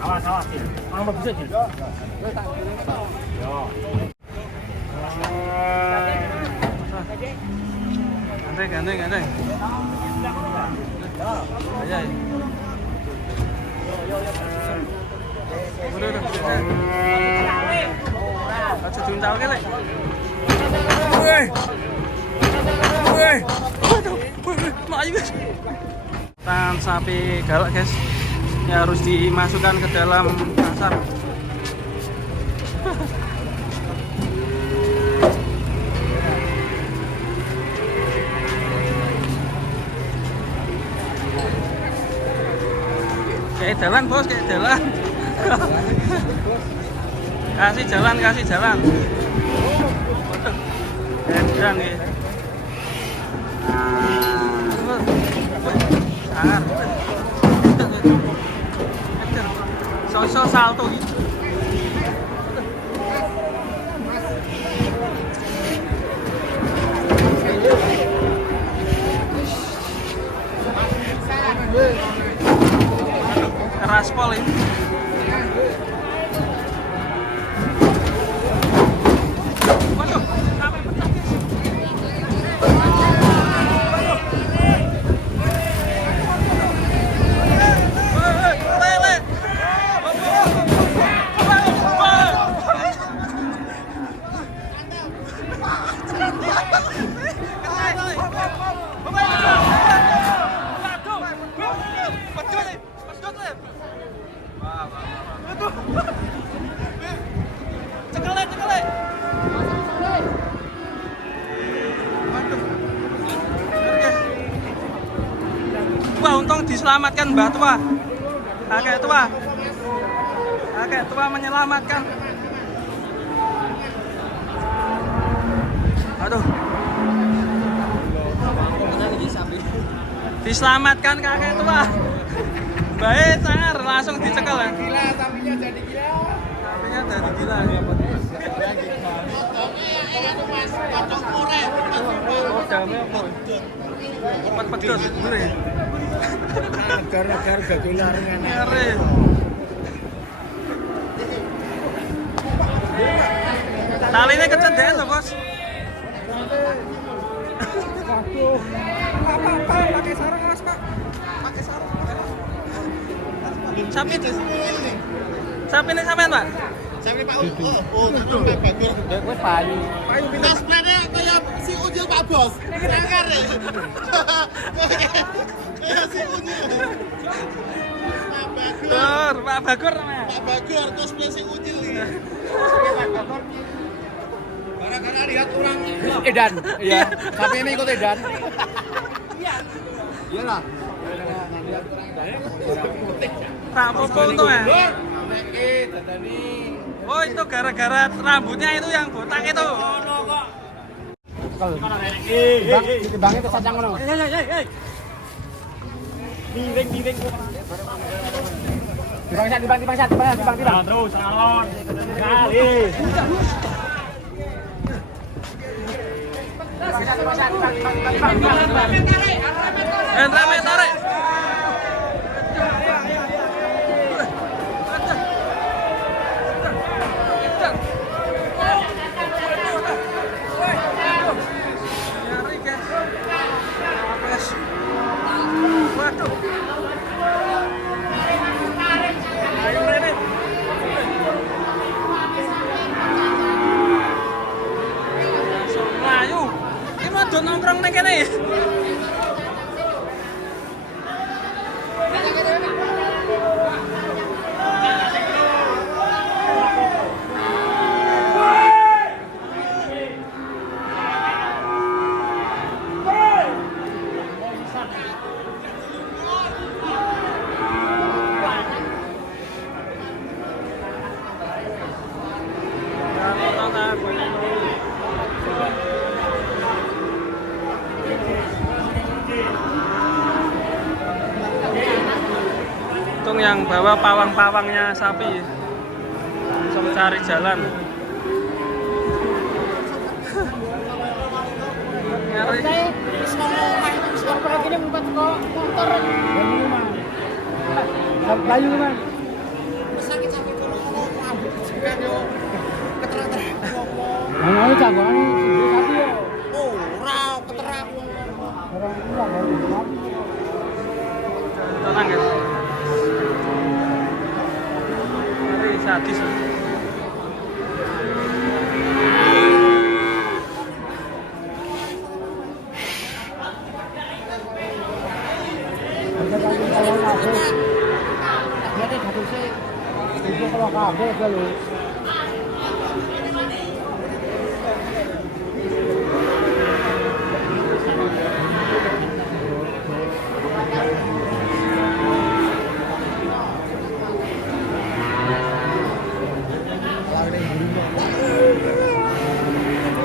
Awas, awas. Mau bisa sih. Yo. Gandeng. Aja. Udah. Aja diuntal ke, Lek. Woi. Waduh, maju guys. Tangan sapi galak guys. Ya harus dimasukkan ke dalam pasar. Kayak jalan bos, kayak jalan. Kasih jalan. Jalan nih. Sangat. Sosok salto gitu. Keras pol ini. Waduh, sampai pecah guys. Cekelek. Wah, untung diselamatkan Mbak Tua. Kakek tua menyelamatkan. Aduh. Diselamatkan kakek tua. Baik, sangar langsung dicekel ya. Gila, sapinya jadi gila. Oh, damai apa? Empat pedot bener. Agar gak dolar Ngeri. Talinya kecedek tuh, Bos. Waduh. Apa pakai sarung, Mas, Pak? Pakai sarung. Sapi ini sampean, Pak? Sampai Pak bagus. Gue payu. Cosplaynya kayak si Unyil Pak Bos. Angker ya. Kayak si Unyil. Pak Bagur namanya. Pak Bagur cosplay si Unyil nih. Gara-gara lihat orang Edan. Iya. Sapi ini ikut Edan. Iyalah. Pak Popo tuh ya. Oh, itu gara-gara rambutnya itu yang botak itu. Bang itu sajang ngono. Miring. Dibang. Terus alon. Kali. Rame tarik. Waduh. Ayo Rene. Melayu. Ini mau nongkrong ning kene. Untung yang bawa pawang-pawangnya sapi bisa mencari jalan. Nyari. Ana janggane sing sapi yo. Ora keterak. Orang janggane sapi. Tenang guys. Ini sadis. Jadi satu sih. Itu kalau kabeh kalau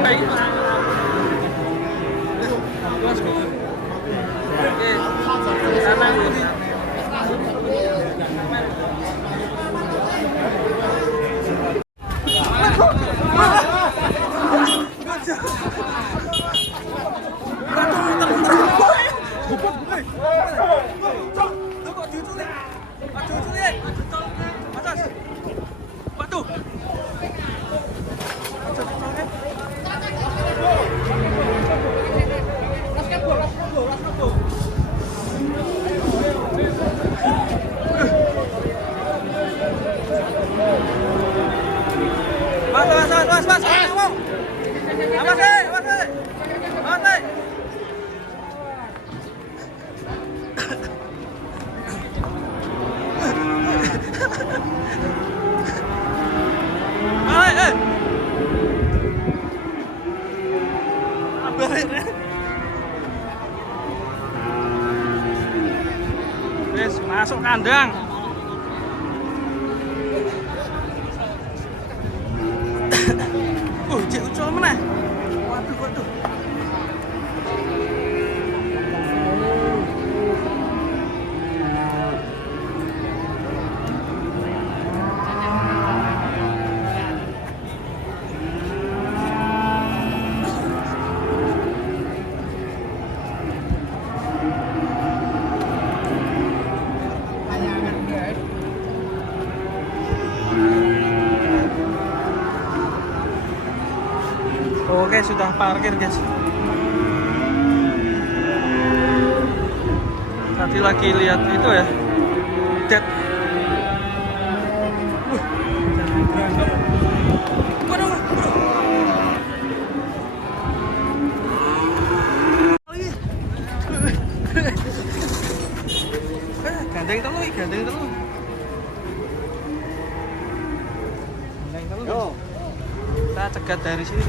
Baik. Bosku. Oke. Sana ini. Wes masuk kandang. Cek ucul meneh. Waduh, waduh. Oke, sudah parkir guys. Tadi lagi lihat itu ya, dead. Gandeng telu, gandeng telu. Gandeng telu. Yo. Kita cegat dari sini.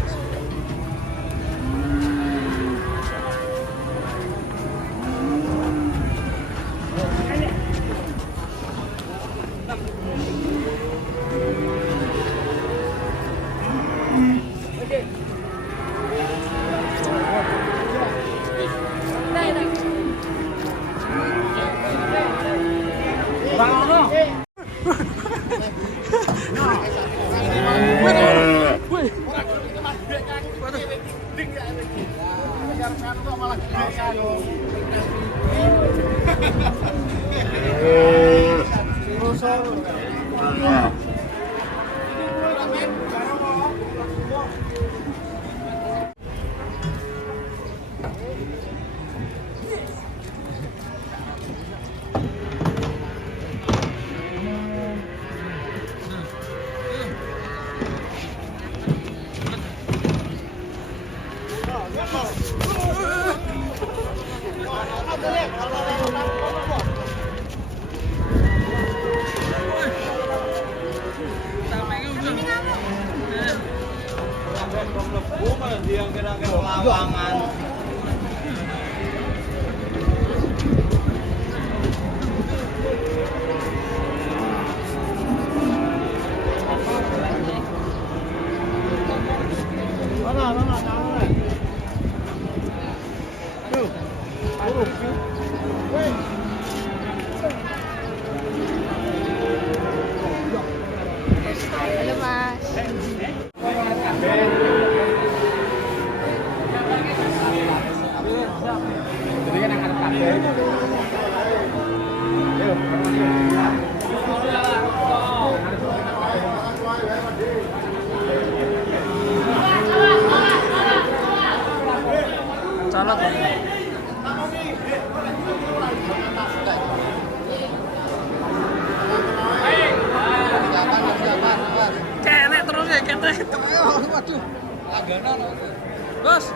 Bos.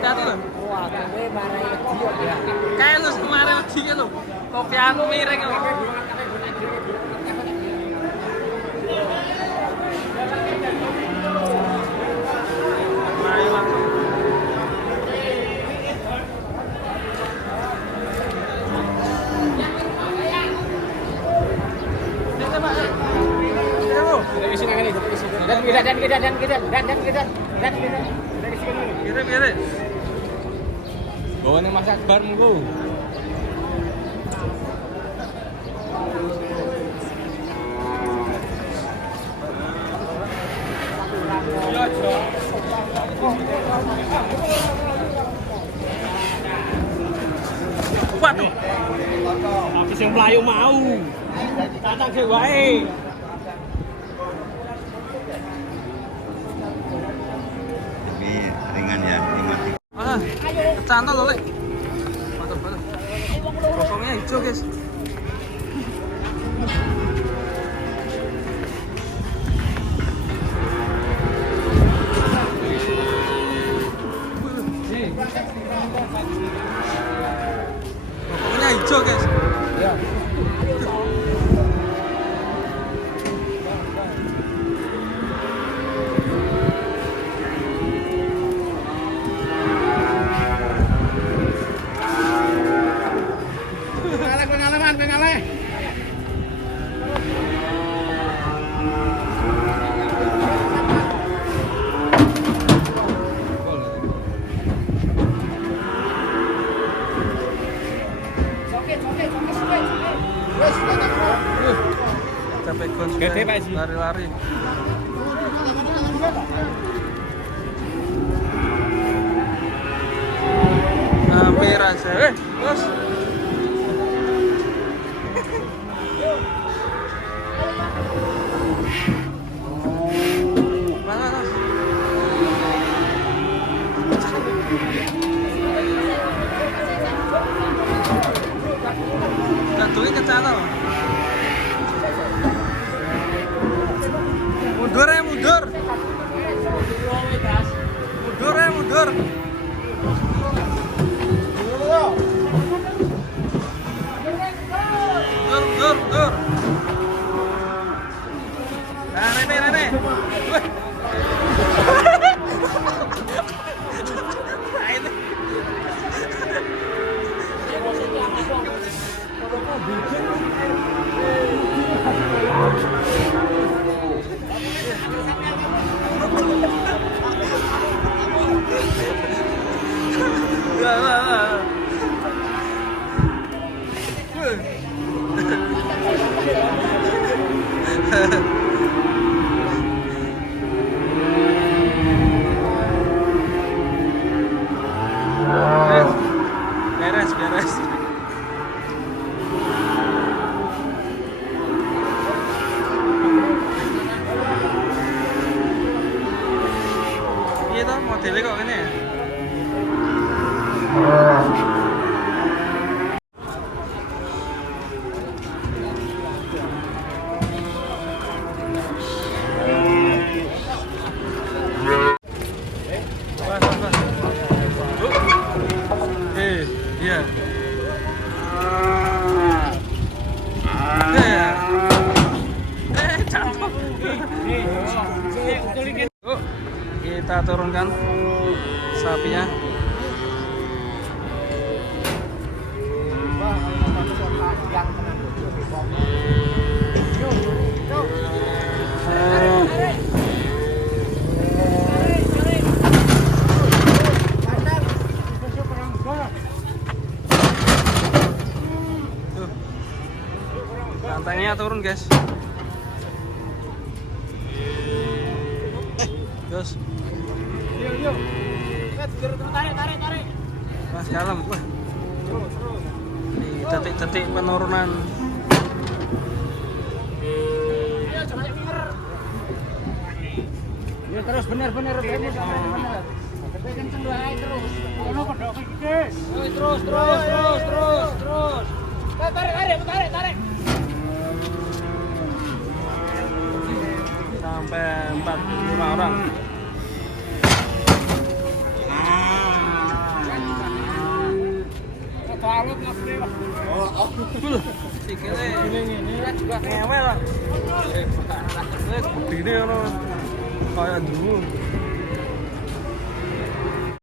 Hati loh. Kayak lu kemarin lagi kan lo. Kopian miring lo. Ayo langsung. Kira. Bawa nih Mas Akbar mulu. Waduh. Habis yang Melayu mau. Tatang sih wae. Ini ringan ya, ringan. Kecantol loh, Lek. Mantap. Kosongnya hijau, guys. Pokoknya hijau, guys. Ya. Pengaleh. Capek gon Gede, Pak Haji. lari-lari. Hampir aja. Bos. Mana? Jatuhnya ke channel. Mundur ya, mundur. Mundur ya, mundur. Mundur. Nah, Rene. Wih. Nah, ini. Lah. Beres. Iya toh, modelnya kok ini ya? Iya. Jatuh. Kita turunkan sapinya. Rantainya turun, guys. Terus. Yuk. Tarik. Mas kalem. Wah. Ini detik-detik penurunan. Ya terus bener. Kenceng terus. Ono kodok iki. Terus. Tarik. Sampai 45 orang. Gul. Sikile ini juga ngewel. Ini ono kayak dulu.